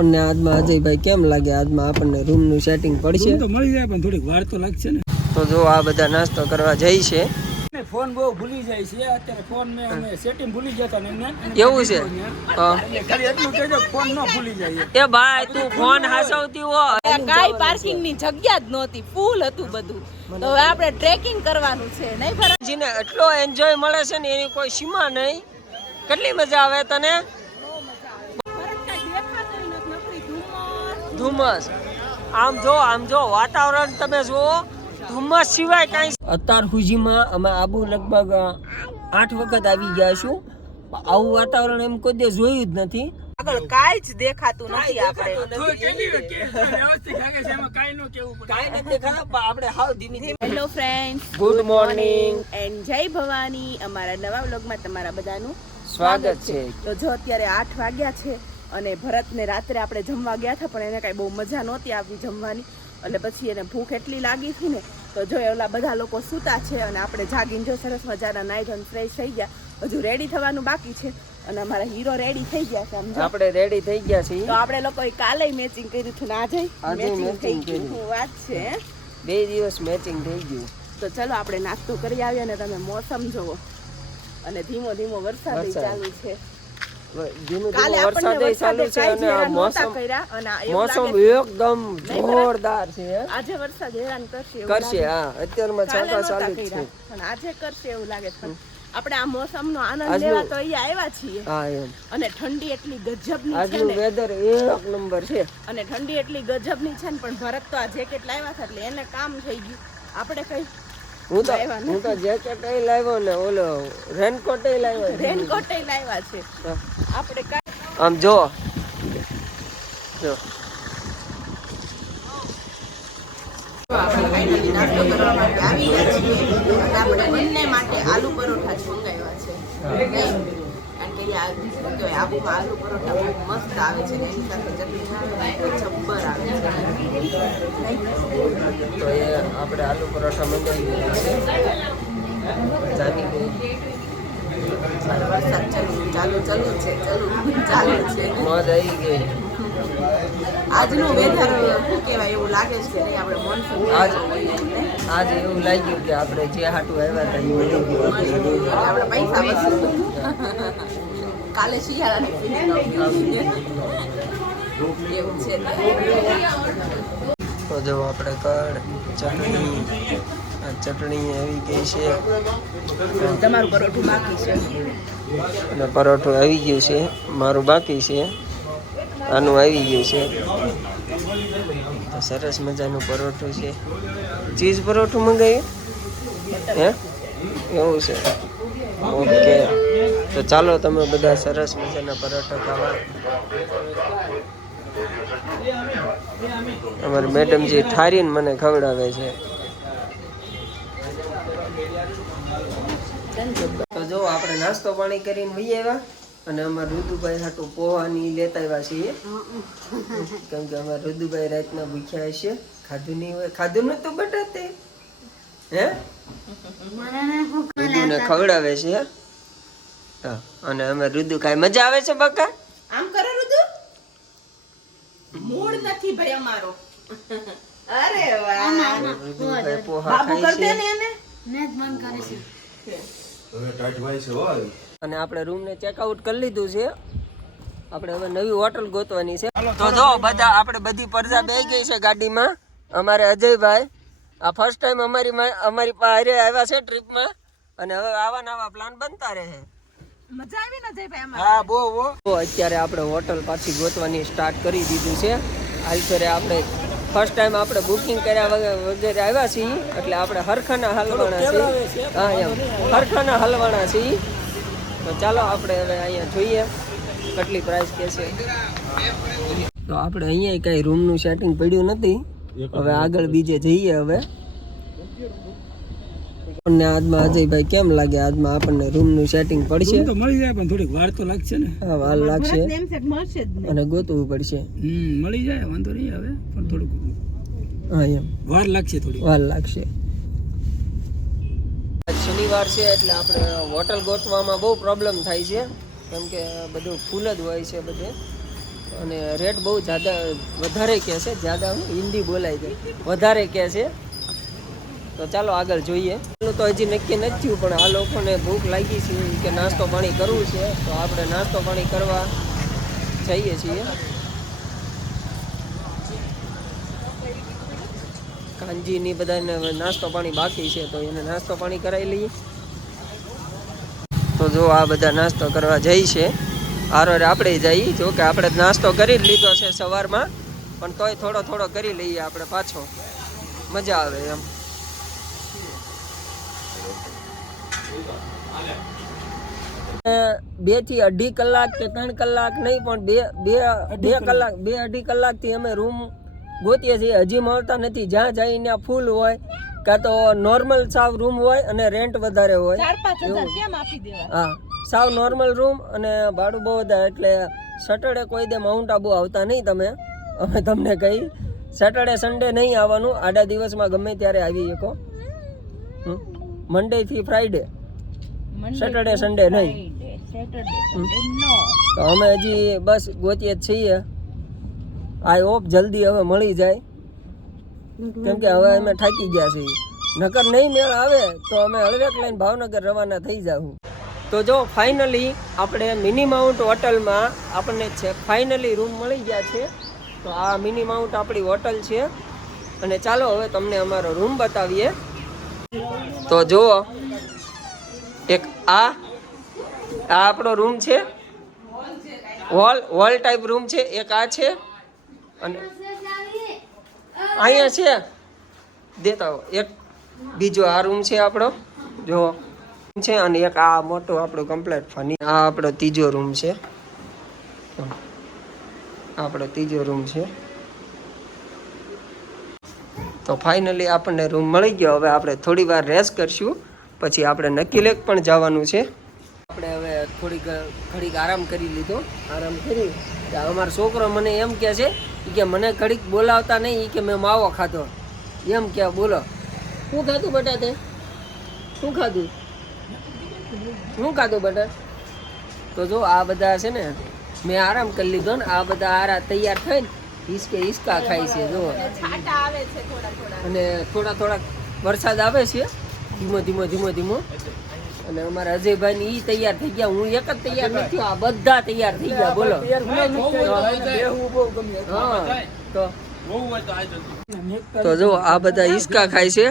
આપણને આજમાં અજયભાઈ કેમ લાગે? આજમાં આપણને રૂમનું સેટિંગ પડશે? તો મળી જાય પણ થોડીક વાર તો લાગશે ને. તો જો આ બધા નાસ્તો કરવા જાય છે. ફોન બહુ ભૂલી જાય છે. અત્યારે ફોન મેં અમે સેટિંગ ભૂલી ગયા ને એવું છે? ખાલી એટલું કહેજો ફોન ન ભૂલી જાય એ ભાઈ તું ફોન હાસવતી હોય કાંઈ પાર્કિંગની જગ્યા જ નહોતી. ફૂલ હતું બધું. તો હવે આપણે ટ્રેકિંગ કરવાનું છે નહીં એટલો એન્જોય મળે છે ને એની કોઈ સીમા નહીં. કેટલી મજા આવે તને? ધુમ્મસ. આમ જો આમ જો વાતાવરણ તમે જુઓ ધુમ્મસ સિવાય કાંઈ અત્યાર સુધીમાં અમે આબુ લગભગ આઠ વખત આવી ગયા છું. આવું વાતાવરણ એમ કોઈ દિવસ જોયું જ નથી. આગળ કાંઈ જ દેખાતું નથી આપણે. Hello friends good morning and જય ભવાની. અમારા નવા વ્લોગમાં તમારા બધાનું સ્વાગત છે. તો જો અત્યારે આઠ વાગ્યા છે અને ભરતને રાત્રે આપણે જમવા ગયા હતા પણ એને કાંઈ બહુ મજા નહોતી આવી જમવાની. એટલે પછી એને ભૂખ એટલી લાગી હતી ને તો જો ઓલા બધા લોકો સૂતા છે અને આપણે જાગીને જો સરસ મજાના નાઈ ધોઈને ફ્રેશ થઈ ગયા. હજુ રેડી થવાનું બાકી છે અને અમારા હીરો રેડી થઈ ગયા છે આપણે રેડી થઈ ગયા છીએ. તો આપણે લોકો કાલે મેચિંગ કર્યું હતું ને આજે? આજે મેચિંગ થઈ ગયું. વાત છે બે દિવસ મેચિંગ થઈ ગયું. તો ચલો આપણે નાસ્તો કરી આવીએ અને તમે મોસમ જોવો અને ધીમો ધીમો વરસાદ. ચાલુ છે. કાલે વરસાદ ચાલુ છે અને આ મોસમ કર્યા અને આ એવું મોસમ એકદમ જોરદાર છે. આજે વરસાદ હેરાન કરશે કરશે હા અત્યારમાં છાંટા ચાલુ છે. પણ આજે કરશે એવું લાગે છે. આપણે આ મોસમનો આનંદ લેવા તો અહીંયા આવ્યા છીએ. હા એમ. અને ઠંડી એટલી ગજબની છે આજનું વેધર એક નંબર છે. અને ઠંડી એટલી ગજબની છે ને પણ ભરત તો આ જેકેટ લાવ્યા હતા એટલે એને કામ થઈ ગયું. આપણે કઈ હું તો હું તો જેકેટ લાવ્યો ને ઓલો રેનકોટ લાવ્યો રેનકોટ લાવ્યા છે. આપણે આમ જો. જો. આપણે ફાઇનલી કરવા માટે આવી ગયા છીએ. અને આપણે બંને માટે આલુ પરોઠા જ મંગાવ્યા છે. આબુમાં આલુ પરોઠા બહુ મસ્ત આવે છે ને એની સાથે ચટણી આવે તો જબ્બર આવે છે. તો એ આપણે આલુ પરોઠા મંગાવી દીધા છે. જાની વરસાદ ચાલુ ચાલુ ચાલુ છે ચાલુ ચાલુ છે. આજનું વેધર શું કહેવાય એવું લાગે છે કે નહીં? આપણે મોનસૂન આજ આજે એવું લાગ્યું કે આપણે જે હાટું આવ્યા હતા એ મળી ગયું. આપણે પૈસા વસૂલ કાલે શિયાળાની એવું છે તો જો આપણે કડ ચટણી ચટણી આવી ગઈ છે? તમારું પરોઠું બાકી છે. અને પરોઠું આવી ગયું છે. મારું બાકી છે. આનું આવી ગયું છે. સરસ મજાનું પરોઠું છે. ચીઝ પરોઠું મંગાવ્યું? હે? એવું છે. ઓકે. તો ચાલો તમે બધા સરસ મજાના પરોઠા ખાવા. અમારી મેડમજી ઠારીને મને ખવડાવે છે તો જો આપણે નાસ્તો પાણી કરીને હોઈએ આવ્યા અને અમારા રુદુભાઈ હાટું પોવાની લેતા આવ્યા છીએ. કેમ કે અમારા રુદુભાઈ રાતના ભૂખ્યા હશે. ખાધું નહીં હોય. ખાધું નતું બટા તે હે? રુદુને ખવડાવે છે હા, અને અમે રુદુ કાંઈ મજા આવે છે બકા? આમ કરો રુદુ. મૂળ નથી ભાઈ અમારો. અરે વાહ. રુદુભાઈ પોહા બાબુ ખાય કર છે અને આપણે રૂમ ને ચેકઆઉટ કરી લીધું છે. આપણે હવે નવી હોટલ ગોતવાની છે. તો જો બધા આપણે બધી પરજા બે ગઈ છે ગાડીમાં. અમારે અજયભાઈ આ ફર્સ્ટ ટાઈમ અમારી અમારી પાસે આવ્યા છે ટ્રીપમાં અને હવે આવા નવા પ્લાન બનતા રહે. મજા આવી ને જય હા બહુ બહુ. અત્યારે આપણે હોટલ પાછી ગોતવાની સ્ટાર્ટ કરી દીધું છે. હાલ ફેરે આપણે ફર્સ્ટ ટાઈમ આપણે બુકિંગ કર્યા વગર વગેરે આવ્યા છીએ એટલે આપણે હરખાના હલવાના છીએ. હા એમ. હરખાના હલવાના છીએ. તો ચાલો આપણે હવે અહીંયા જોઈએ કેટલી પ્રાઇસ કે છે. તો આપણે અહીંયા કઈ રૂમનું સેટિંગ પડ્યું નથી. હવે આગળ બીજે જઈએ હવે. આપણને આજમાં અજયભાઈ કેમ લાગે? આજમાં આપણને રૂમનું સેટિંગ પડશે? તો મળી જાય પણ થોડીક વાર તો લાગશે ને. હા વાર લાગશે. એમ છે કે મળશે જ અને ગોતવું પડશે. હમ મળી જાય વાંધો નહીં આવે પણ થોડુંક હા એમ. વાર લાગશે થોડી વાર લાગશે. શનિવાર છે એટલે આપણે હોટલ ગોતવામાં બહુ પ્રોબ્લેમ થાય છે. કેમ કે બધું ફૂલ જ હોય છે બધે. અને રેટ બહુ જ્યાદા વધારે કહે છે. જ્યાદા હું હિન્દી બોલાય છે. વધારે કહે છે. તો ચાલો આગળ જોઈએ. એટલું તો હજી નક્કી નથી થયું, પણ આ લોકોને ભૂખ લાગી છે કે નાસ્તો પાણી કરવું છે, તો આપણે નાસ્તો પાણી કરવા જઈએ છીએ. કાનજીની બધાને નાસ્તો પાણી બાકી છે, તો એને નાસ્તો પાણી કરાવી લઈએ. તો જો આ બધા નાસ્તો કરવા જઈ છે. આરોરે આપણે જઈએ, જો કે આપણે નાસ્તો કરી જ લીધો છે સવારમાં, પણ તોય થોડો થોડો કરી લઈએ આપણે પાછો. મજા આવે એમ. બેથી અઢી કલાક કે ત્રણ કલાક નહીં પણ બે બે બે કલાક. બે અઢી કલાકથી અમે રૂમ ગોતીએ છીએ. હજી મળતા નથી. જ્યાં જઈને ત્યાં ફૂલ હોય કાં તો નોર્મલ સાવ રૂમ હોય અને રેન્ટ વધારે હોય. હા સાવ નોર્મલ રૂમ અને ભાડું બહુ વધારે. એટલે સેટરડે કોઈ દે માઉન્ટ આબુ આવતા નહીં તમે. અમે તમને કહી સેટરડે સન્ડે નહીં આવવાનું. આડા દિવસમાં ગમે ત્યારે આવી શકો મંડે થી ફ્રાઈડે સેટરડે સન્ડે નહીં. તો અમે હજી બસ ગોતીએ જ છીએ. આઈ હોપ જલ્દી હવે મળી જાય. કેમ કે હવે અમે થાકી ગયા છીએ. નકર નહીં મેળ આવે તો અમે હળવેક લઈને ભાવનગર રવાના થઈ જાઉં તો જો ફાઇનલી આપણે મિની માઉન્ટ હોટલમાં આપણને છે ફાઇનલી રૂમ મળી ગયા છે. તો આ મિની માઉન્ટ આપણી હોટલ છે. અને ચાલો હવે તમને અમારો રૂમ બતાવીએ. તો જુઓ. આ આ આપણો રૂમ છે? હોલ હોલ ટાઈપ રૂમ છે. એક આ છે. અને અહીંયા છે. દેતા એક બીજો આ રૂમ છે આપણો. જો, છે અને એક આ મોટો આપણો કમ્પ્લેટ ફની આ આપણો ત્રીજો રૂમ છે. આપણો ત્રીજો રૂમ છે. તો ફાઇનલી આપણને રૂમ મળી ગયો. હવે આપણે થોડી વાર રેસ્ટ કરશું. પછી આપણે નક્કી લેક પણ જવાનું છે. આપણે હવે થોડીક ઘડીક આરામ કરી લીધો. આરામ કરી અમારો છોકરો મને એમ કહે છે કે મને ઘડીક બોલાવતા નહીં કે મેં માવો ખાધો. એમ કે બોલો. શું ખાધું બટા તે શું ખાધું? શું ખાધું બટા તો જો આ બધા છે ને મેં આરામ કરી લીધો ને આ બધા આરા તૈયાર થઈને હિસકે હિસકા ખાય છે જો છાટા આવે છે થોડા થોડા. અને થોડા થોડા વરસાદ આવે છે. ધીમો ધીમો ધીમો ધીમો. અને અમારા અજયભાઈ ને ઈ તૈયાર થઈ ગયા. હું એક જ તૈયાર નથી આ બધા તૈયાર થઈ ગયા. બોલો. તો જો, આ બધા ઈસકા ખાય છે.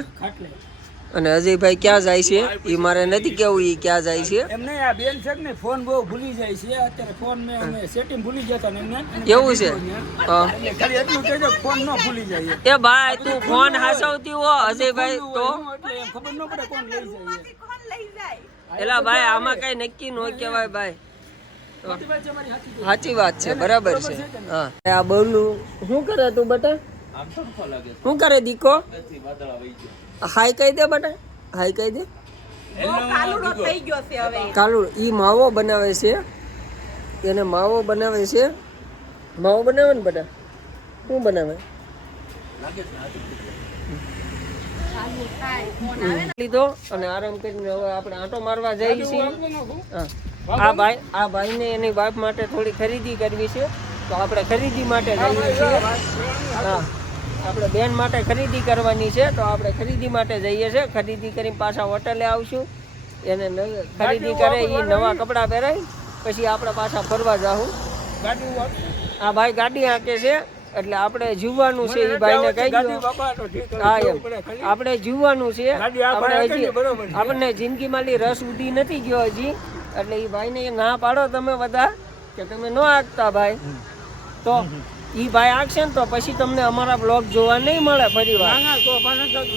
અને અજયભાઈ ક્યાં જાય છે? એ મારે નથી કેવું એ ક્યાં જાય છે. એમને આ બેન છે ને ફોન બહુ ભૂલી જાય છે. અત્યારે ફોન મે અમે સેટિંગ ભૂલી જતા ને એમને એવું છે? હા. એટલે ખાલી એટલું કહેજો ફોન ન ભૂલી જાય એ. ભાઈ તું ફોન હાસવતી હો અજયભાઈ તો. ખબર ન પડે કોણ લઈ જાય કોણ લઈ જાય એલા ભાઈ આમાં કઈ નક્કી ન કહેવાય ભાઈ. સાચી વાત. છે બરાબર છે. હા. આ બોલું શું કરે તું બટા? શું કરે દીકો? હાય કહી દે બટા. હાય કહી દે. બહુ કાલુડો થઈ ગયો છે હવે. કાલુ ઈ માવો બનાવે છે. એને માવો બનાવે છે. માવો બનાવે ને બટા? શું બનાવે? લીધો અને આરામ કરીને હવે આપણે આંટો મારવા જઈએ છીએ. હા. આ ભાઈ આ ભાઈને એની બાપ માટે થોડી ખરીદી કરવી છે. તો આપણે ખરીદી માટે જઈએ છીએ. હા. આપણે બેન માટે ખરીદી કરવાની છે તો આપણે ખરીદી માટે જઈએ છીએ ખરીદી કરીને પાછા હોટલે આવશું. એને ખરીદી કરે એ નવા કપડાં પહેરાય પછી આપણે પાછા ફરવા જાઉં હા આ ભાઈ ગાડી આંકે છે એટલે આપણે જીવવાનું છે એ ભાઈને કહી દો. હા એમ. આપણે જીવવાનું છે આપણે હજી. આપણને જિંદગીમાં લી રસ ઉડી નથી ગયો હજી એટલે એ ભાઈને ના પાડો તમે બધા કે તમે ન આંકતા ભાઈ. તો એ ભાઈ હાંકશે ને તો પછી તમને અમારા બ્લોગ જોવા નહીં મળે ફરી વાર ના, ના, તો પાછા જતું.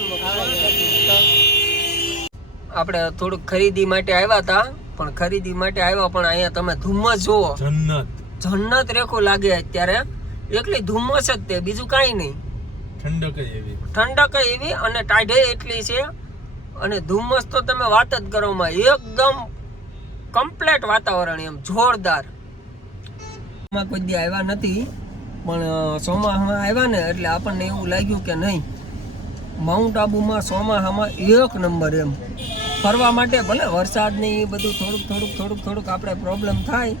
આપણે થોડુંક ખરીદી માટે આવ્યા હતા પણ ખરીદી માટે આવ્યા પણ અહીંયા તમે ધુમ્મસ જુઓ. જન્નત. જન્નત રેખો લાગે અત્યારે. એટલી ધુમ્મસ જ તે બીજું કાંઈ નહીં. ઠંડક એવી. ઠંડક એવી અને ટાઢે એટલી છે. અને ધુમ્મસ તો તમે વાત જ કરો માં એકદમ કમ્પ્લેટ વાતાવરણ એમ જોરદાર. માં કોઈ દી આવ્યા નથી. પણ ચોમાસામાં આવ્યા ને એટલે આપણને એવું લાગ્યું કે નહીં. માઉન્ટ આબુમાં ચોમાસામાં એક નંબર એમ. ફરવા માટે ભલે વરસાદ ને એ બધું થોડુંક થોડુંક થોડુંક થોડુંક આપણે પ્રોબ્લેમ થાય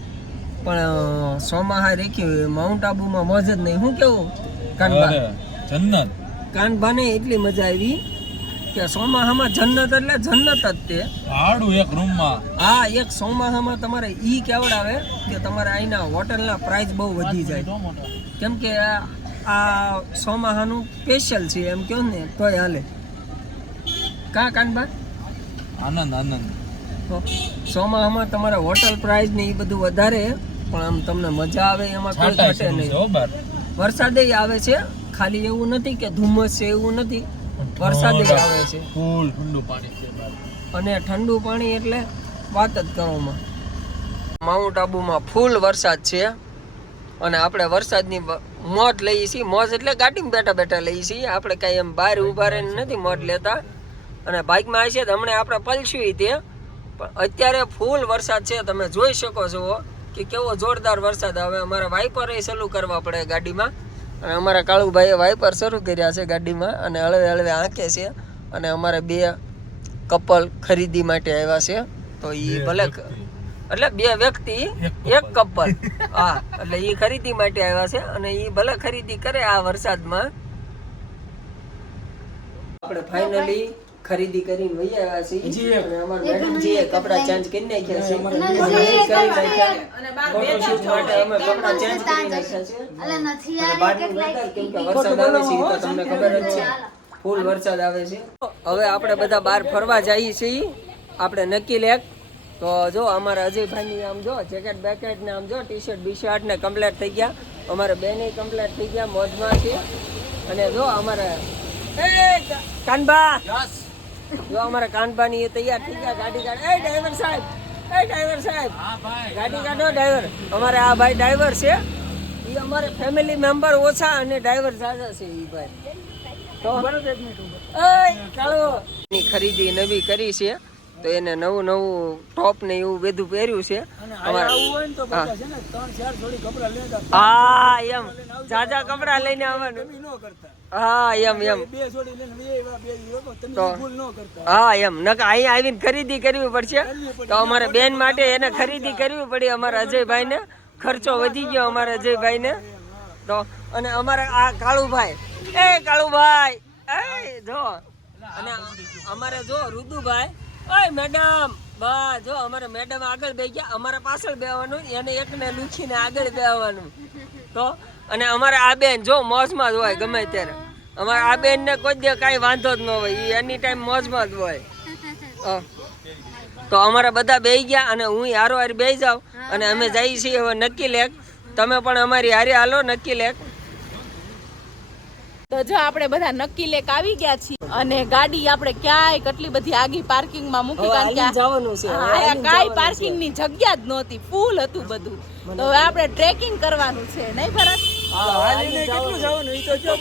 પણ સોમાહા રેખી માઉન્ટ આબુમાં મોજ જ નહીં. હું કેવું? કાનબા જન્નત. કાનબાને એટલી મજા આવી કે સોમાહામાં જન્નત એટલે જન્નત જ તે. આડું એક રૂમમાં. હા એક સોમાહામાં તમારે ઈ કેવડાવે કે તમારે અહીંના હોટલના પ્રાઇસ બહુ વધી જાય. કેમ કે આ- સોમાહાનું સ્પેશિયલ છે એમ કહો ને તોય હાલે. કા કાનબા? આનંદ આનંદ. સોમાહામાં તમારે હોટલ પ્રાઇસ ને એ બધું વધારે પણ આમ તમને મજા આવે એમાં કોઈ ઘટે નહીં. વરસાદે આવે છે ખાલી એવું નથી કે ધુમ્મસ છે એવું નથી. વરસાદે આવે છે. ફૂલ ઠંડુ પાણી છે અને ઠંડુ પાણી એટલે વાત જ કરવામાં. માઉન્ટ આબુમાં ફૂલ વરસાદ છે. અને આપણે વરસાદની મોજ લઈએ છીએ. મોજ એટલે ગાડીમાં બેઠા બેઠા લઈએ છીએ. આપણે કાંઈ એમ બહાર ઊભા રહીને નથી મોજ લેતા. અને બાઇકમાં આવી છે તો હમણાં આપણે પલસ્યું તે પણ અત્યારે ફૂલ વરસાદ છે. તમે જોઈ શકો છો કે કેવો જોરદાર વરસાદ આવે. અમારે વાઇપર એ ચાલુ કરવા પડે ગાડીમાં. અને અમારા કાળુભાઈએ વાઇપર શરૂ કર્યા છે ગાડીમાં અને હળવે હળવે આંકે છે અને અમારે બે કપલ ખરીદી માટે આવ્યા છે. તો એ ભલે એટલે બે વ્યક્તિ એક કપલ. હા એટલે એ ખરીદી માટે આવ્યા છે અને એ ભલે ખરીદી કરે આ વરસાદમાં. આપણે ફાઇનલી ખરીદી કરીને લઈ આવ્યા છીએ અને અમારા મેડમજીએ કપડાં ચેન્જ કરી નાખ્યા છે. અને કરી નાખ્યા ફોટોશૂટ માટે અમે કપડા ચેન્જ કરી નાખ્યા છે. બહારનું weather કેમ કે વરસાદ આવે છે તો તમને ખબર જ છે. ફૂલ વરસાદ આવે છે. હવે આપણે બધા બહાર ફરવા જઈએ છીએ. આપણે નક્કી લેક. તો જો અમારા અજયભાઈની આમ જો જેકેટ બેકેટ ને આમ જો ટી શર્ટ બી શર્ટ ને કમ્પ્લેટ થઈ ગયા. અમારે બેને કમ્પ્લેટ થઈ ગયા મોજમાં છે. અને જો અમારે કાનબા જો અમારા કાનબાની એ તૈયાર થઈ ગયા ગાડી કાઢ એ ડ્રાઈવર સાહેબ એ ડ્રાઈવર સાહેબ. ગાડી કાઢો ડ્રાઈવર. અમારે આ ભાઈ ડ્રાઈવર છે. એ અમારે ફેમિલી મેમ્બર ઓછા અને ડ્રાઈવર ઝાઝા છે એ ભાઈ. તો ની ખરીદી નવી કરી છે તો એને નવું નવું ટોપ ને એવું બધું પહેર્યું છે. હા. એમ. ઝાઝા કપડા લઈને આવવાનું. કરતા. હા એમ એમ. બે જોડી લઈને બે એવા બે લોકો તમે ભૂલ ન કરતા. હા એમ. નકર અહીંયા આવીને ખરીદી કરવી પડશે. તો અમારે બેન માટે એને ખરીદી કરવી પડી અમારા અજયભાઈ ને. ખર્ચો વધી ગયો અમારા અજયભાઈ ને તો અને અમારા આ કાળુભાઈ. એ કાળુભાઈ. એ જો. અને અમારે જો રુદુભાઈ. ઓય મેડમ. બા જો અમારે મેડમ આગળ બે ગયા. અમારે પાછળ બેવાનું એને એકને લૂછીને આગળ બેવાનું તો અને અમારે આ બેન જો મોજમાં જ હોય ગમે ત્યારે. અમારે આ બેન ને કોઈ દે કાંઈ વાંધો જ ન હોય એ એની ટાઈમ મોજમાં જ હોય. તો અમારા બધા બે ગયા અને હું હારો હારી બે જાઉં અને અમે જઈએ છીએ હવે નક્કી લેક. તમે પણ અમારી હારે હાલો નક્કી લેક. તો જો આપણે બધા નક્કી લેક આવી ગયા છીએ અને ગાડી આપણે ક્યાંય કેટલી બધી આગી પાર્કિંગમાં મૂકી કારણ કે કાંઈ પાર્કિંગની જગ્યા જ નહોતી ફૂલ હતું બધું. તો હવે આપણે ટ્રેકિંગ કરવાનું છે નહીં ભરત? હાલીને કેટલું જવાનું. જવાનું ઈ તો કયો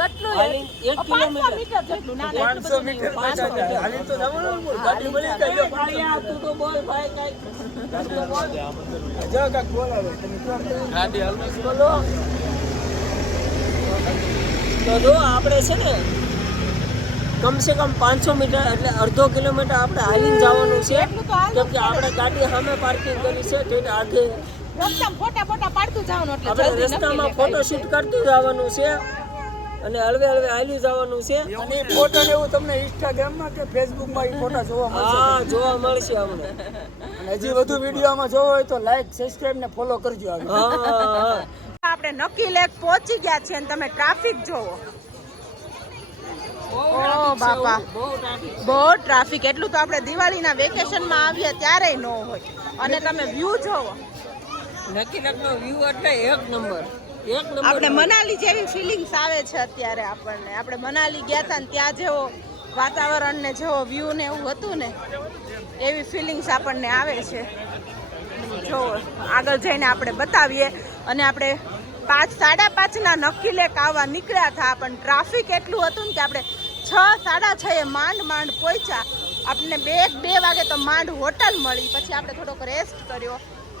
કેટલું હાલીને કિલોમીટર. જેટલું ના ના, એટલું પાંચસો બધું નહીં મીટર હોય. પાંચસો મીટર. હાલી તો જવાનું ગાડી મળી જાય જો તું તો બોલ ભાઈ કાંઈક. જો કાંઈક બોલાવે તમે કેમ ગાડી હલવી બોલો તો જો આપણે છે ને કમસે કમ પાંચસો મીટર એટલે અડધો કિલોમીટર આપણે હાલીને જવાનું છે કેમ કે આપણે ગાડી સામે પાર્કિંગ કરી છે ઠેઠ આગે રસ્તામાં ફોટા ફોટા પાડતું જવાનું એટલે આપણે જલ્દી નક્કી રસ્તામાં લેક ફોટો શૂટ કરતું જવાનું છે અને હળવે હળવે હાલી જવાનું છે. અને ફોટો એવું તમને ઇન્સ્ટાગ્રામમાં કે ફેસબુકમાં ઈ ફોટા જોવા મળશે? હા જોવા મળશે અમને. અને હજી વધુ વિડીયોમાં જોવો હોય તો લાઈક સબસ્ક્રાઇબ ને ફોલો કરજો આગળ. હા હા આપણે નક્કી લેક પહોંચી ગયા છે અને તમે ટ્રાફિક જોવો. ઓ બાપા. બહુ ટ્રાફિક બહુ ટ્રાફિક એટલું તો આપણે દિવાળીના વેકેશનમાં આવીએ ત્યારે ન હોય. અને તમે વ્યૂ જોવો. નક્કી લગનો વ્યૂ એટલે એક નંબર એક નંબર આપણે મનાલી જેવી ફિલિંગ્સ આવે છે અત્યારે આપણને. આપણે મનાલી ગયા હતા ને ત્યાં જેવો વાતાવરણ ને જેવો વ્યૂ ને એવું હતું ને એવી ફિલિંગ્સ આપણને આવે છે. જો આગળ જઈને આપણે બતાવીએ. અને આપણે પાંચ સાડા પાંચના નક્કી લેક આવવા નીકળ્યા હતા પણ ટ્રાફિક એટલું હતું ને કે આપણે છ સાડા છ એ માંડ માંડ પહોંચ્યા. આપણને બે બે વાગે તો માંડ હોટલ મળી. પછી આપણે થોડોક રેસ્ટ કર્યો.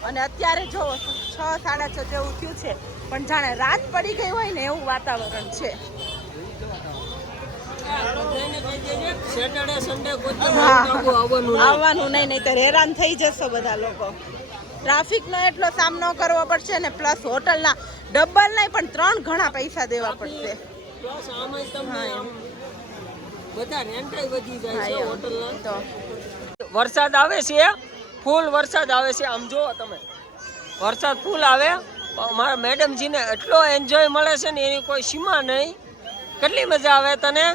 અને અત્યારે જો છ સાડા છ જેવું થયું છે. પણ જાણે રાત પડી ગઈ હોય ને એવું વાતાવરણ છે. આવવાનું નહીં. નહીં તો હેરાન થઈ જશો બધા લોકો. ટ્રાફિકનો એટલો સામનો કરવો પડશે ને પ્લસ હોટલના ડબલ નહીં પણ ત્રણ ઘણા પૈસા દેવા પડશે. વરસાદ આવે છે? ફૂલ વરસાદ આવે છે. આમ જુઓ તમે. વરસાદ ફૂલ આવે. મારા મેડમજીને એટલો એન્જોય મળે છે ને એની કોઈ સીમા નહીં. કેટલી મજા આવે તને?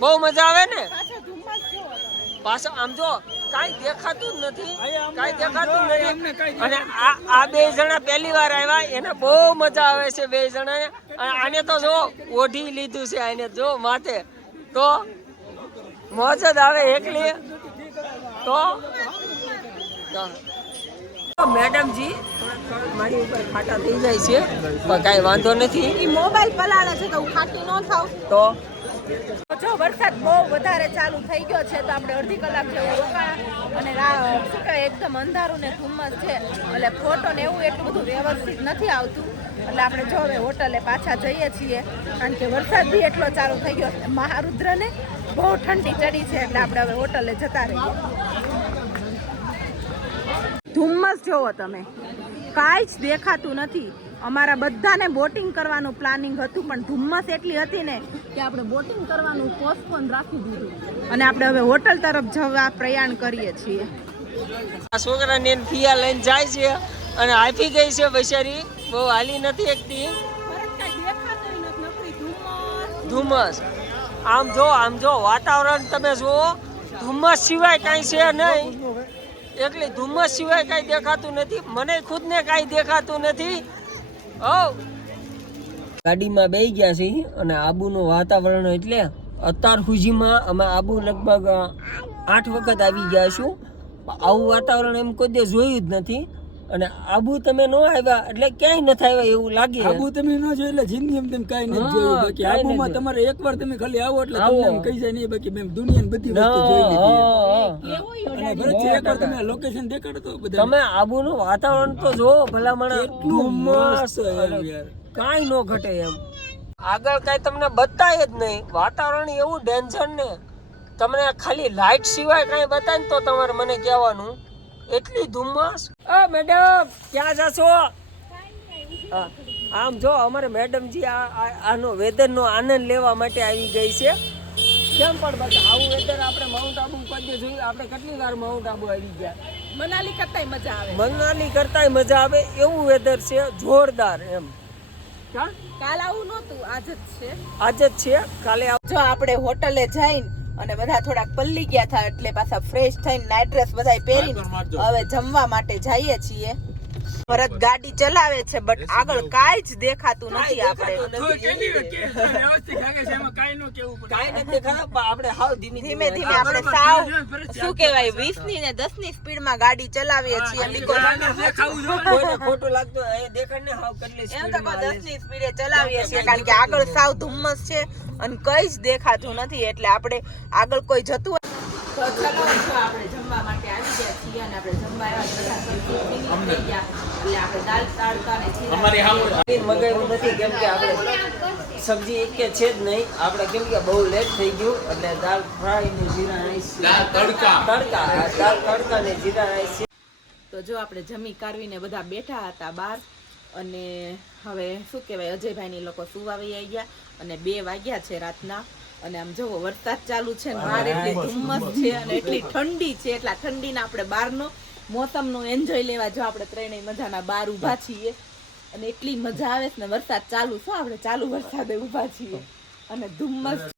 બહુ મજા આવે ને? પાછા આમ જો કાંઈ દેખાતું જ નથી. કાંઈ દેખાતું જ નથી. અને આ આ બે જણા પહેલી વાર આવ્યા. એને બહુ મજા આવે છે બે જણાને. અને આને તો જો ઓઢી લીધું છે આને જો માથે. તો મોજ જ આવે એકલી. તો મેડમજી મારી ઉપર ખાટા થઈ જાય છે પણ કાંઈ વાંધો નથી. એ મોબાઈલ પલાળે છે તો હું ખાટી ન થાવ તો? જો વરસાદ બહુ વધારે ચાલુ થઈ ગયો છે તો આપણે અડધી કલાક જેવું રોકાણા અને શું કહેવાય એકદમ અંધારું ને ધુમ્મસ છે. એટલે ફોટો ને એવું એટલું બધું વ્યવસ્થિત નથી આવતું. એટલે આપણે જો હવે હોટલે પાછા જઈએ છીએ. કારણ કે વરસાદ બી એટલો ચાલુ થઈ ગયો છે. મહારુદ્રને બહુ ઠંડી ચડી છે એટલે આપણે હવે હોટલે જતા રહીએ. ધુમ્મસ જોવો તમે. કાંઈ જ દેખાતું નથી. અમારા બધાને બોટિંગ કરવાનું પ્લાનિંગ હતું પણ ધુમ્મસ એટલી હતી ને કે આપણે બોટિંગ કરવાનું પોસ્ટપોન રાખી દીધું. અને આપણે હવે હોટલ તરફ જવા પ્રયાણ કરીએ છીએ. આ છોકરાને એને ફિયા લઈને જાય છે અને આપી ગઈ છે બિચારી. બહુ હાલી નથી એકતી ધુમ્મસ. આમ જો આમ જો વાતાવરણ તમે જુઓ. ધુમ્મસ સિવાય કાંઈ છે નહીં. એટલે ધુમ્મસ સિવાય કાંઈ દેખાતું નથી. મને ખુદને કાંઈ દેખાતું નથી. ઓ ગાડીમાં બેસી ગયા છે અને આબુનું વાતાવરણ એટલે અત્યાર સુધીમાં અમે આબુ લગભગ આઠ વખત આવી ગયા છું. આવું વાતાવરણ એમ કોઈ દે જોયું જ નથી. અને આબુ તમે નો આવ્યા એટલે ક્યાંય નથી આવ્યા એવું લાગે. આબુ તમે ન જો એટલે જિંદગી એમ તેમ કાંઈ નથી જોયું. બાકી આબુમાં તમારે એકવાર તમે ખાલી આવો એટલે તમને એમ કહી જાય નહીં બાકી મેં દુનિયાની બધી વસ્તુ જોઈ લીધી એકવાર તમે લોકેશન દેખાડો તો બધા તમે આબુનું વાતાવરણ તો જો ભલામણ એટલું મસ્ત યાર. કાંઈ નો ઘટે એમ. આગળ કાંઈ તમને બતાય જ નહીં. વાતાવરણ એવું ડેન્જર ને. તમને ખાલી લાઇટ સિવાય કાંઈ બતાય ને તો તમારે મને કહેવાનું. એટલી ધુમ્મસ. અ મેડમ ક્યાં જશો? આમ જો અમારે મેડમજી આ આ- આનો વેધરનો આનંદ લેવા માટે આવી ગઈ છે. કેમ પણ બસ આવું વેધર આપણે માઉન્ટ આબુ કદી જોયું આપણે કેટલી વાર માઉન્ટ આબુ આવી ગયા? મનાલી કરતાંય મજા આવે. મનાલી કરતાંય મજા આવે એવું વેધર છે જોરદાર એમ. કાલ આવું નહોતું આજ જ છે. આજ જ છે કાલે જો આપણે હોટલે જઈને અને બધા થોડાક પલ્લી ગયા હતા એટલે પાછા ફ્રેશ થઈને નાઇટ ડ્રેસ બધા પહેરીને હવે જમવા માટે જઈએ છીએ. ભરત ગાડી ચલાવે છે બટ આગળ કાંઈ જ દેખાતું નથી આપણે. દેખાતું નથી. કેવી કે- વ્યવસ્થિત લાગે છે એમાં કાંઈ ન કહેવું પડે. કાંઈ નથી દેખાતું પણ આપણે હાવ ધીમે ધીમે આપણે સાવ શું કહેવાય વીસની ને દસની સ્પીડમાં ગાડી ચલાવીએ છીએ એમ તો દસની સ્પીડે ચલાવીએ છીએ કારણ કે આગળ સાવ ધુમ્મસ છે અને કઈ જ દેખાતું નથી એટલે આપણે આગળ કોઈ જતું હોય. તો ચલો આપણે જમવા માટે આવી ગયા છીએ અને આપણે જમવા આવ્યા finish થઈ ગયા. એટલે આપણે દાલ તડકા ને અમારી મગાવ્યું નથી કેમ કે આપણે સબ્જી એક કે છે જ નહીં. આપણે કેમ કે બહુ લેટ થઈ ગયું એટલે દાળ ફ્રાય ને જીરા રાઈસ તડકા. તડકા દાળ તડકા ને જીરા રાઈસ તો જો આપણે જમી કાઢવીને બધા બેઠા હતા બહાર અને હવે શું કહેવાય અજયભાઈની લોકો સુવા આવી ગયા અને બે વાગ્યા છે રાતના. અને આમ જોવો વરસાદ ચાલુ છે ને બહાર એટલી ધુમ્મસ છે અને એટલી ઠંડી છે એટલા ઠંડીના આપણે બહારનો મોસમનો એન્જોય લેવા જો આપણે ત્રણેય મજાના બહાર ઊભા છીએ. અને એટલી મજા આવે છે ને વરસાદ ચાલુ શું આપણે ચાલુ વરસાદે ઊભા છીએ. અને ધુમ્મસ